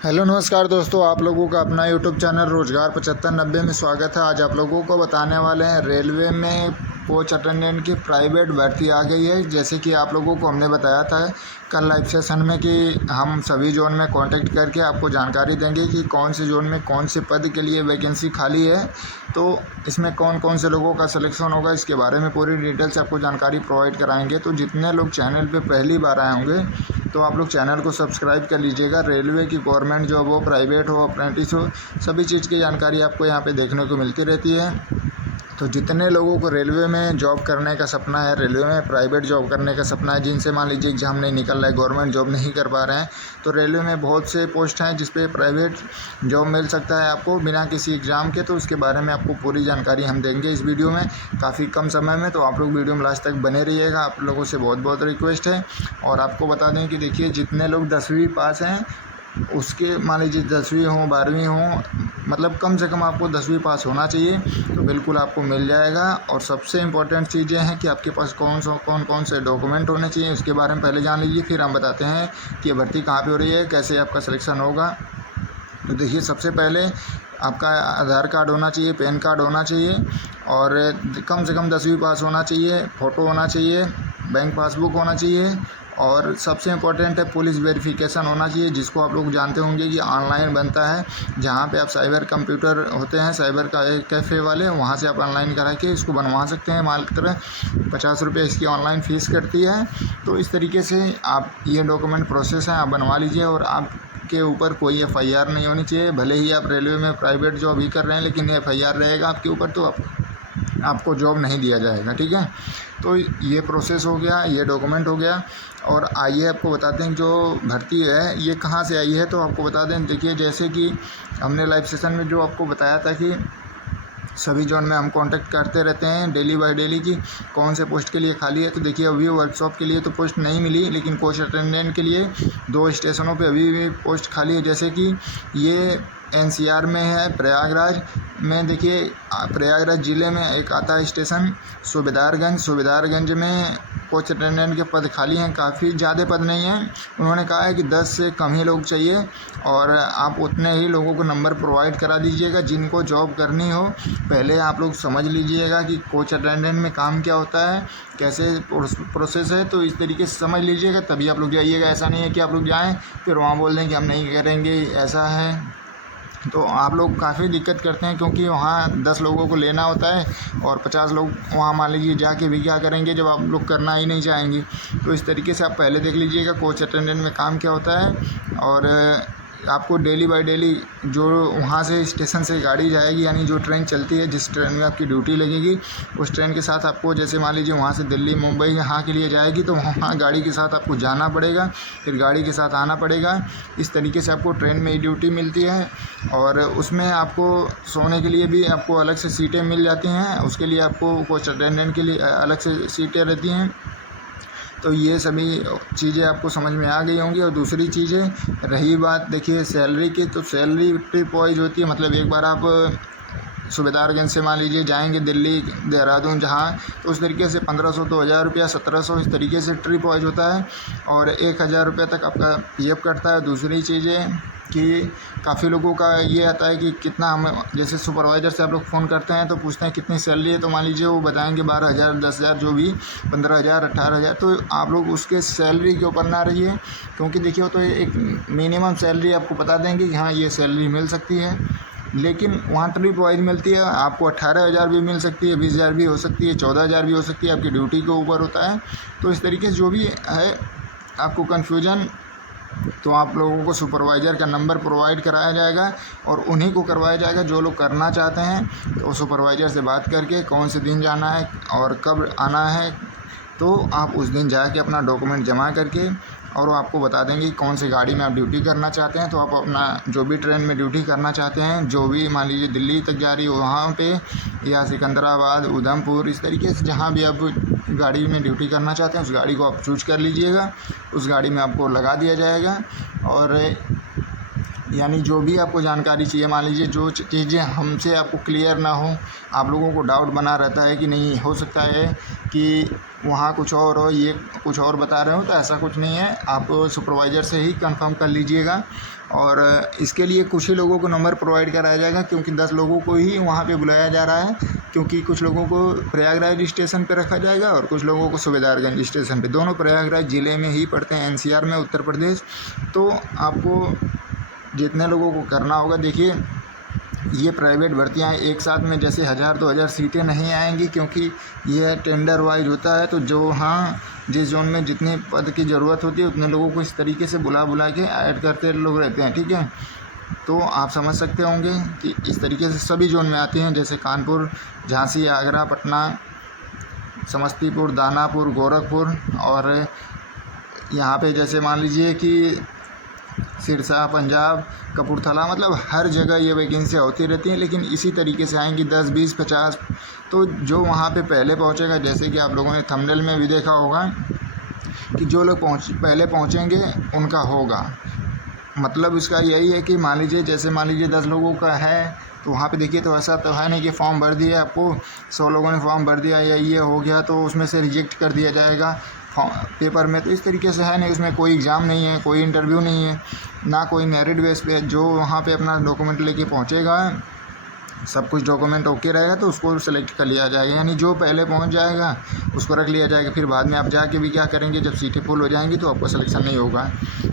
Hello नमस्कार दोस्तों, आप लोगों का अपना यूट्यूब चैनल रोजगार 7590 में स्वागत है। आज आप लोगों को बताने वाले हैं रेलवे में कोच अटेंडेंट की प्राइवेट भर्ती आ गई है। जैसे कि आप लोगों को हमने बताया था कल लाइव सेशन में कि हम सभी जोन में कांटेक्ट करके आपको जानकारी देंगे कि कौन से जोन में कौन से पद के लिए वैकेंसी खाली है, तो इसमें कौन कौन से लोगों का सिलेक्शन होगा, इसके बारे में पूरी डिटेल से आपको जानकारी प्रोवाइड कराएंगे। तो जितने लोग चैनल पे पहली बार आए होंगे तो आप लोग चैनल को सब्सक्राइब कर लीजिएगा। रेलवे की गवर्नमेंट जॉब हो, प्राइवेट हो, अप्रेंटिस हो, सभी चीज़ की जानकारी आपको यहाँ पे देखने को मिलती रहती है। तो जितने लोगों को रेलवे में जॉब करने का सपना है, रेलवे में प्राइवेट जॉब करने का सपना है, जिनसे मान लीजिए एग्ज़ाम नहीं निकल रहा है, गवर्नमेंट जॉब नहीं कर पा रहे हैं, तो रेलवे में बहुत से पोस्ट हैं जिस पे प्राइवेट जॉब मिल सकता है आपको बिना किसी एग्ज़ाम के। तो उसके बारे में आपको पूरी जानकारी हम देंगे इस वीडियो में काफ़ी कम समय में। तो आप लोग वीडियो में लास्ट तक बने रहिएगा, आप लोगों से बहुत बहुत रिक्वेस्ट है। और आपको बता दें कि देखिए, जितने लोग 10वीं पास हैं उसके मान लीजिए 10वीं हो, 12वीं हो, मतलब कम से कम आपको 10वीं पास होना चाहिए, तो बिल्कुल आपको मिल जाएगा। और सबसे इम्पोर्टेंट चीज़ें हैं कि आपके पास कौन कौन से डॉक्यूमेंट होने चाहिए, उसके बारे में पहले जान लीजिए, फिर हम बताते हैं कि ये भर्ती कहाँ पे हो रही है, कैसे आपका सिलेक्शन होगा। तो देखिए, सबसे पहले आपका आधार कार्ड होना चाहिए, पैन कार्ड होना चाहिए, और कम से कम 10वीं पास होना चाहिए, फ़ोटो होना चाहिए, बैंक पासबुक होना चाहिए, और सबसे इम्पोर्टेंट है पुलिस वेरिफिकेशन होना चाहिए, जिसको आप लोग जानते होंगे कि ऑनलाइन बनता है। जहाँ पे आप साइबर कंप्यूटर होते हैं, साइबर का कैफ़े वाले, वहाँ से आप ऑनलाइन करा के इसको बनवा सकते हैं। मात्र 50 रुपये इसकी ऑनलाइन फ़ीस कटती है। तो इस तरीके से आप ये डॉक्यूमेंट प्रोसेस है, आप बनवा लीजिए। और आप के ऊपर कोई FIR नहीं होनी चाहिए। भले ही आप रेलवे में प्राइवेट जॉब ही कर रहे हैं, लेकिन FIR रहेगा आपके ऊपर तो आपको जॉब नहीं दिया जाएगा, ठीक है। तो ये प्रोसेस हो गया, ये डॉक्यूमेंट हो गया। और आइए आपको बताते हैं जो भर्ती है ये कहाँ से आई है। तो आपको बता दें, देखिए, जैसे कि हमने लाइव सेशन में जो आपको बताया था कि सभी जोन में हम कांटेक्ट करते रहते हैं डेली बाय डेली की कौन से पोस्ट के लिए खाली है। तो देखिए, अभी वर्कशॉप के लिए तो पोस्ट नहीं मिली, लेकिन कोच अटेंडेंट के लिए 2 स्टेशनों पे अभी भी पोस्ट खाली है। जैसे कि ये NCR में है, प्रयागराज में। देखिए, प्रयागराज ज़िले में एक आता है स्टेशन सूबेदारगंज में कोच अटेंडेंट के पद खाली हैं। काफ़ी ज़्यादा पद नहीं हैं, उन्होंने कहा है कि 10 से कम ही लोग चाहिए, और आप उतने ही लोगों को नंबर प्रोवाइड करा दीजिएगा जिनको जॉब करनी हो। पहले आप लोग समझ लीजिएगा कि कोच अटेंडेंट में काम क्या होता है, कैसे प्रोसेस है। तो इस तरीके से समझ लीजिएगा, तभी आप लोग जाइएगा। ऐसा नहीं है कि आप लोग जाएँ फिर वहाँ बोल दें कि हम नहीं करेंगे, ऐसा है। तो आप लोग काफ़ी दिक्कत करते हैं, क्योंकि वहाँ 10 लोगों को लेना होता है और 50 लोग वहाँ मान लीजिए जाके भी क्या करेंगे जब आप लोग करना ही नहीं चाहेंगे। तो इस तरीके से आप पहले देख लीजिएगा कोच अटेंडेंट में काम क्या होता है। और आपको डेली बाय डेली जो वहाँ से स्टेशन से गाड़ी जाएगी, यानी जो ट्रेन चलती है, जिस ट्रेन में आपकी ड्यूटी लगेगी, उस ट्रेन के साथ आपको, जैसे मान लीजिए वहाँ से दिल्ली, मुंबई यहाँ के लिए जाएगी, तो वहाँ गाड़ी के साथ आपको जाना पड़ेगा, फिर गाड़ी के साथ आना पड़ेगा। इस तरीके से आपको ट्रेन में ही ड्यूटी मिलती है। और उसमें आपको सोने के लिए भी आपको अलग से सीटें मिल जाती हैं, उसके लिए आपको कोच अटेंडेंट के लिए अलग से सीटें रहती हैं। तो ये सभी चीज़ें आपको समझ में आ गई होंगी। और दूसरी चीज़ें रही बात, देखिए, सैलरी की, तो सैलरी ट्रिप वाइज होती है। मतलब एक बार आप सूबेदारगंज से मान लीजिए जाएंगे दिल्ली, देहरादून, जहाँ, तो उस तरीके से 1500, 2000 रुपया, 1700, इस तरीके से ट्रिप वाइज होता है। और 1000 रुपये तक आपका PF कटता है। दूसरी चीज़ें कि काफ़ी लोगों का ये आता है कि कितना हम, जैसे सुपरवाइज़र से आप लोग फ़ोन करते हैं तो पूछते हैं कितनी सैलरी है, तो मान लीजिए वो बताएंगे 12,000, 10,000, जो भी 15,000, 18,000। तो आप लोग उसके सैलरी के ऊपर ना रहिए, क्योंकि देखिए, वो तो एक मिनिमम सैलरी आपको बता देंगे कि हाँ ये सैलरी मिल सकती है, लेकिन वहाँ ट्रिप वाइज मिलती है। आपको 18,000 भी मिल सकती है, 20,000 भी हो सकती है, 14,000 भी हो सकती है, आपकी ड्यूटी के ऊपर होता है। तो इस तरीके से जो भी है आपको कन्फ्यूजन, तो आप लोगों को सुपरवाइज़र का नंबर प्रोवाइड कराया जाएगा, और उन्हीं को करवाया जाएगा जो लोग करना चाहते हैं। तो सुपरवाइज़र से बात करके कौन से दिन जाना है और कब आना है, तो आप उस दिन जाके अपना डॉक्यूमेंट जमा करके, और वो आपको बता देंगे कौन सी गाड़ी में आप ड्यूटी करना चाहते हैं। तो आप अपना जो भी ट्रेन में ड्यूटी करना चाहते हैं, जो भी मान लीजिए दिल्ली तक जा रही हो वहाँ पे, या सिकंदराबाद, उधमपुर, इस तरीके से जहाँ भी आप गाड़ी में ड्यूटी करना चाहते हैं, उस गाड़ी को आप चूज कर लीजिएगा, उस गाड़ी में आपको लगा दिया जाएगा। और यानी जो भी आपको जानकारी चाहिए, मान लीजिए जो चीज़ें हमसे आपको क्लियर ना हो, आप लोगों को डाउट बना रहता है कि नहीं, हो सकता है कि वहाँ कुछ और हो, ये कुछ और बता रहे हो, तो ऐसा कुछ नहीं है। आप सुपरवाइज़र से ही कंफर्म कर लीजिएगा। और इसके लिए कुछ ही लोगों को नंबर प्रोवाइड कराया जाएगा, क्योंकि 10 लोगों को ही वहाँ पे बुलाया जा रहा है, क्योंकि कुछ लोगों को प्रयागराज स्टेशन पे रखा जाएगा और कुछ लोगों को सुबेदारगंज स्टेशन पे। दोनों प्रयागराज ज़िले में ही पड़ते हैं, NCR में, उत्तर प्रदेश। तो आपको जितने लोगों को करना होगा, देखिए ये प्राइवेट भर्तियाँ एक साथ में जैसे 1000-2000 सीटें नहीं आएंगी, क्योंकि ये टेंडर वाइज होता है। तो जो जिस जोन में जितने पद की ज़रूरत होती है उतने लोगों को इस तरीके से बुला के ऐड करते लोग रहते हैं, ठीक है। तो आप समझ सकते होंगे कि इस तरीके से सभी जोन में आते हैं, जैसे कानपुर, झांसी, आगरा, पटना, समस्तीपुर, दानापुर, गोरखपुर, और यहाँ पे जैसे मान लीजिए कि सिरसा, पंजाब, कपूरथला, मतलब हर जगह ये वैकेंसियाँ होती रहती हैं। लेकिन इसी तरीके से आएंगी 10, 20, 50। तो जो वहाँ पे पहले पहुँचेगा, जैसे कि आप लोगों ने थंबनेल में भी देखा होगा कि जो लोग पहले पहुँचेंगे उनका होगा। मतलब इसका यही है कि मान लीजिए 10 लोगों का है, तो वहाँ पे देखिए, तो ऐसा तो है नहीं कि फॉर्म भर दिया आपको, 100 लोगों ने फॉर्म भर दिया या ये हो गया तो उसमें से रिजेक्ट कर दिया जाएगा पेपर में। तो इस तरीके से है नहीं, उसमें कोई एग्ज़ाम नहीं है, कोई इंटरव्यू नहीं है, ना कोई मेरिट बेस पे। जो वहाँ पे अपना डॉक्यूमेंट लेके पहुँचेगा, सब कुछ डॉक्यूमेंट ओके रहेगा, तो उसको सेलेक्ट कर लिया जाएगा। यानी जो पहले पहुंच जाएगा उसको रख लिया जाएगा। फिर बाद में आप जाके भी क्या करेंगे, जब सीटें फुल हो जाएंगी तो आपका सिलेक्शन नहीं होगा।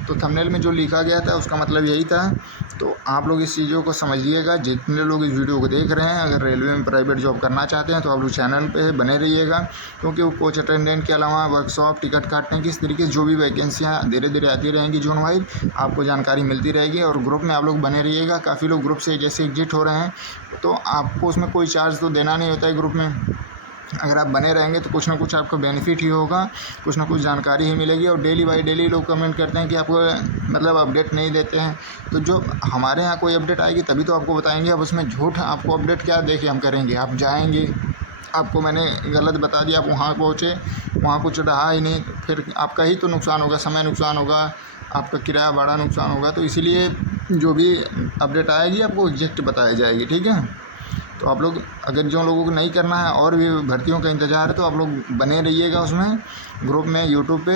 तो थंबनेल में जो लिखा गया था उसका मतलब यही था। तो आप लोग इस चीज़ों को समझिएगा। जितने लोग इस वीडियो को देख रहे हैं, अगर रेलवे में प्राइवेट जॉब करना चाहते हैं तो आप लोग चैनल पे बने रहिएगा, क्योंकि वो कोच अटेंडेंट के अलावा वर्कशॉप, टिकट काटने की, इस तरीके से जो भी वैकेंसियाँ धीरे धीरे आती रहेंगी जोन वाइज, आपको जानकारी मिलती रहेगी। और ग्रुप में आप लोग बने रहिएगा। काफ़ी लोग ग्रुप से जैसे एग्जिट हो रहे हैं, तो आपको उसमें कोई चार्ज तो देना नहीं होता है ग्रुप में। अगर आप बने रहेंगे तो कुछ ना कुछ आपको बेनिफिट ही होगा, कुछ ना कुछ जानकारी ही मिलेगी। और डेली बाय डेली लोग कमेंट करते हैं कि आपको मतलब अपडेट नहीं देते हैं। तो जो हमारे यहाँ कोई अपडेट आएगी तभी तो आपको बताएंगे। अब उसमें झूठ आपको अपडेट क्या देखिए हम करेंगे। आप जाएंगे, आपको मैंने गलत बता दिया, आप वहाँ पहुँचे, वहाँ कुछ रहा ही नहीं, फिर आपका ही तो नुकसान होगा, समय नुकसान होगा, आपका किराया भाड़ा नुकसान होगा। तो इसीलिए जो भी अपडेट आएगी आपको एग्जैक्ट बताई जाएगी, ठीक है। तो आप लोग, अगर जो लोगों को नहीं करना है और भी भर्तियों का इंतज़ार है, तो आप लोग बने रहिएगा उसमें ग्रुप में यूट्यूब पे,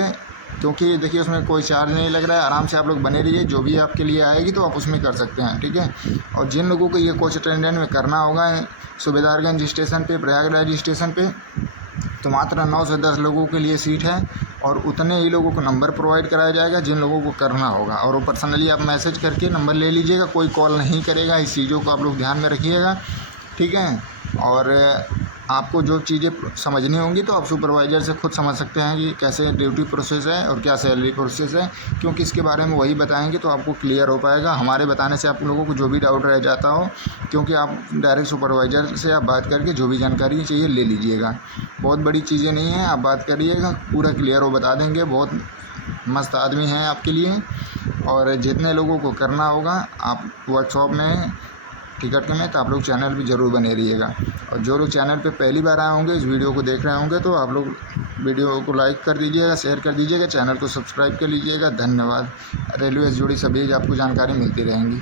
क्योंकि देखिए उसमें कोई चार्ज नहीं लग रहा है। आराम से आप लोग बने रहिए, जो भी आपके लिए आएगी तो आप उसमें कर सकते हैं, ठीक है। और जिन लोगों को ये कोच अटेंडेंट में करना होगा सुबेदारगंज स्टेशन पे, प्रयागराज स्टेशन पे, तो मात्र 9 से 10 लोगों के लिए सीट है। और उतने ही लोगों को नंबर प्रोवाइड कराया जाएगा जिन लोगों को करना होगा। और वो पर्सनली आप मैसेज करके नंबर ले लीजिएगा, कोई कॉल नहीं करेगा। इस चीज़ों को आप लोग ध्यान में रखिएगा, ठीक है। और आपको जो चीज़ें समझनी होंगी तो आप सुपरवाइज़र से खुद समझ सकते हैं कि कैसे ड्यूटी प्रोसेस है और क्या सैलरी प्रोसेस है, क्योंकि इसके बारे में वही बताएंगे तो आपको क्लियर हो पाएगा। हमारे बताने से आप लोगों को जो भी डाउट रह जाता हो, क्योंकि आप डायरेक्ट सुपरवाइज़र से आप बात करके जो भी जानकारी चाहिए ले लीजिएगा। बहुत बड़ी चीज़ें नहीं हैं, आप बात करिएगा, पूरा क्लियर वो बता देंगे। बहुत मस्त आदमी हैं आपके लिए। और जितने लोगों को करना होगा आप वर्कशॉप में, टिकट में, तो आप लोग चैनल भी ज़रूर बने रहिएगा। और जो लोग चैनल पे पहली बार आए होंगे, इस वीडियो को देख रहे होंगे, तो आप लोग वीडियो को लाइक कर दीजिएगा, शेयर कर दीजिएगा, चैनल को सब्सक्राइब कर लीजिएगा। धन्यवाद। रेलवे से जुड़ी सभी आपको जानकारी मिलती रहेंगी।